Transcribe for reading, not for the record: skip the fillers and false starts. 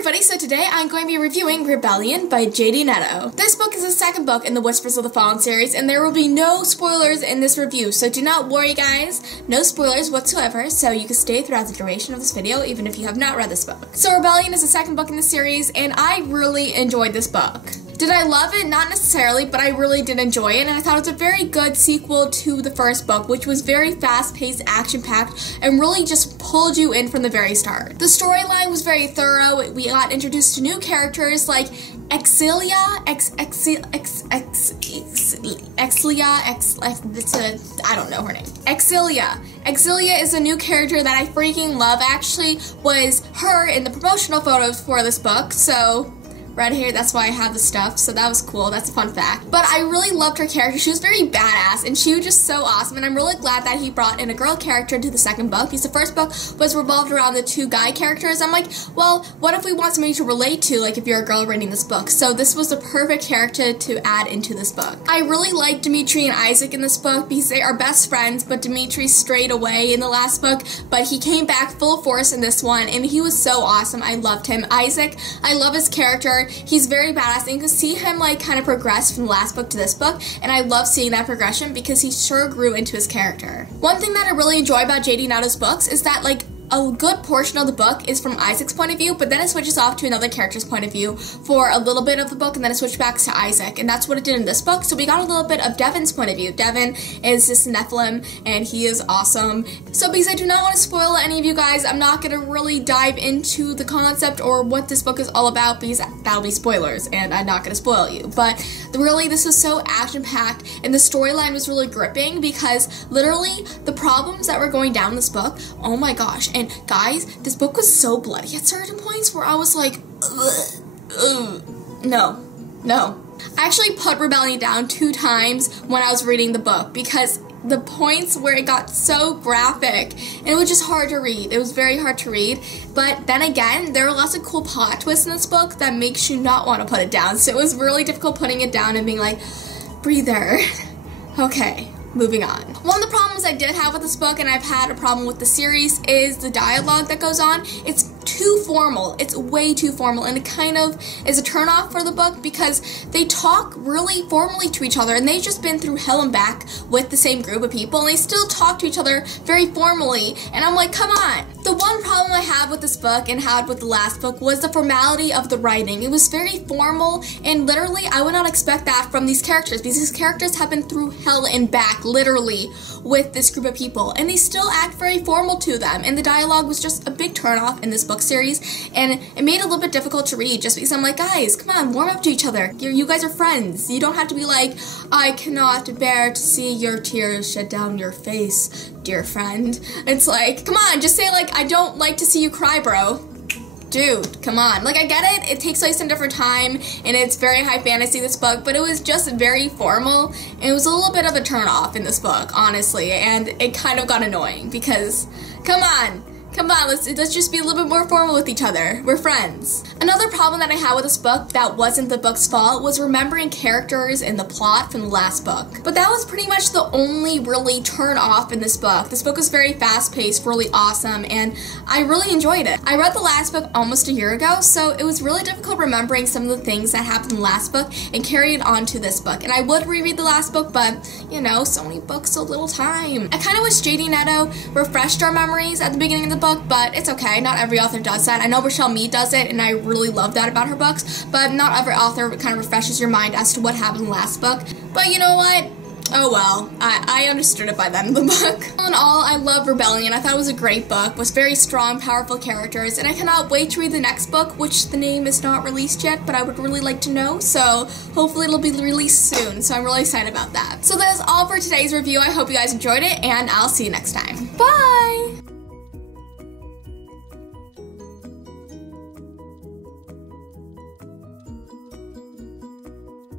everybody, so today I'm going to be reviewing Rebellion by J.D. Netto. This book is the second book in the Whispers of the Fallen series, and there will be no spoilers in this review, so do not worry guys, no spoilers whatsoever, so you can stay throughout the duration of this video even if you have not read this book. So Rebellion is the second book in the series, and I really enjoyed this book. Did I love it? Not necessarily, but I really did enjoy it, and I thought it was a very good sequel to the first book, which was very fast-paced, action-packed, and really just pulled you in from the very start. The storyline was very thorough. We got introduced to new characters like Exilia, I don't know her name. Exilia is a new character that I freaking love. Actually, was her in the promotional photos for this book, so red hair, that's why I have the stuff, so that was cool, that's a fun fact. But I really loved her character. She was very badass, and she was just so awesome, and I'm really glad that he brought in a girl character to the second book, because the first book was revolved around the two guy characters. I'm like, well, what if we want somebody to relate to, like if you're a girl reading this book? So this was the perfect character to add into this book. I really like Dimitri and Isaac in this book, because they are best friends, but Dimitri strayed away in the last book, but he came back full force in this one, and he was so awesome. I loved him. Isaac, I love his character. He's very badass, and you can see him like kind of progress from the last book to this book, and I love seeing that progression because he sure grew into his character. One thing that I really enjoy about J.D. Netto's books is that like a good portion of the book is from Isaac's point of view, but then it switches off to another character's point of view for a little bit of the book, and then it switched back to Isaac, and that's what it did in this book. So we got a little bit of Devon's point of view. Devon is this Nephilim, and he is awesome. So because I do not want to spoil any of you guys, I'm not going to really dive into the concept or what this book is all about, because that'll be spoilers, and I'm not going to spoil you. But really, this was so action-packed, and the storyline was really gripping, because literally, the problems that were going down in this book, oh my gosh. And guys, this book was so bloody at certain points where I was like, no. I actually put Rebellion down 2 times when I was reading the book because the points where it got so graphic, and it was just hard to read. It was very hard to read, but then again, there are lots of cool plot twists in this book that makes you not want to put it down, so it was really difficult putting it down and being like, breather. Okay. Moving on. One of the problems I did have with this book, and I've had a problem with the series, is the dialogue that goes on. It's too formal. It's way too formal, and it kind of is a turnoff for the book because they talk really formally to each other, and they've just been through hell and back with the same group of people, and they still talk to each other very formally, and I'm like, come on. The one problem I had with this book and had with the last book was the formality of the writing. It was very formal, and literally I would not expect that from these characters, because these characters have been through hell and back, literally, with this group of people, and they still act very formal to them, and the dialogue was just a big turnoff in this book series, and it made it a little bit difficult to read just because I'm like, guys, come on, warm up to each other. You guys are friends. You don't have to be like, I cannot bear to see your tears shed down your face, dear friend. It's like, come on, just say like, I don't like to see you cry, bro. Dude, come on. Like, I get it, it takes place in a different time, and it's very high fantasy, this book, but it was just very formal, and it was a little bit of a turn-off in this book, honestly, and it kind of got annoying, because, come on, let's just be a little bit more formal with each other. We're friends. Another problem that I had with this book that wasn't the book's fault was remembering characters and the plot from the last book. But that was pretty much the only really turn off in this book. This book was very fast-paced, really awesome, and I really enjoyed it. I read the last book almost a year ago, so it was really difficult remembering some of the things that happened in the last book and carry it on to this book. And I would reread the last book, but, you know, so many books, so little time. I kind of wish J.D. Netto refreshed our memories at the beginning of the book, but it's okay. Not every author does that. I know Rochelle Mead does it, and I really love that about her books, but not every author kind of refreshes your mind as to what happened in the last book. But you know what? Oh well, I understood it by the end of the book. All in all, I love Rebellion. I thought it was a great book, with very strong, powerful characters, and I cannot wait to read the next book, which the name is not released yet, but I would really like to know, so hopefully it'll be released soon, so I'm really excited about that. So that is all for today's review. I hope you guys enjoyed it, and I'll see you next time. Bye!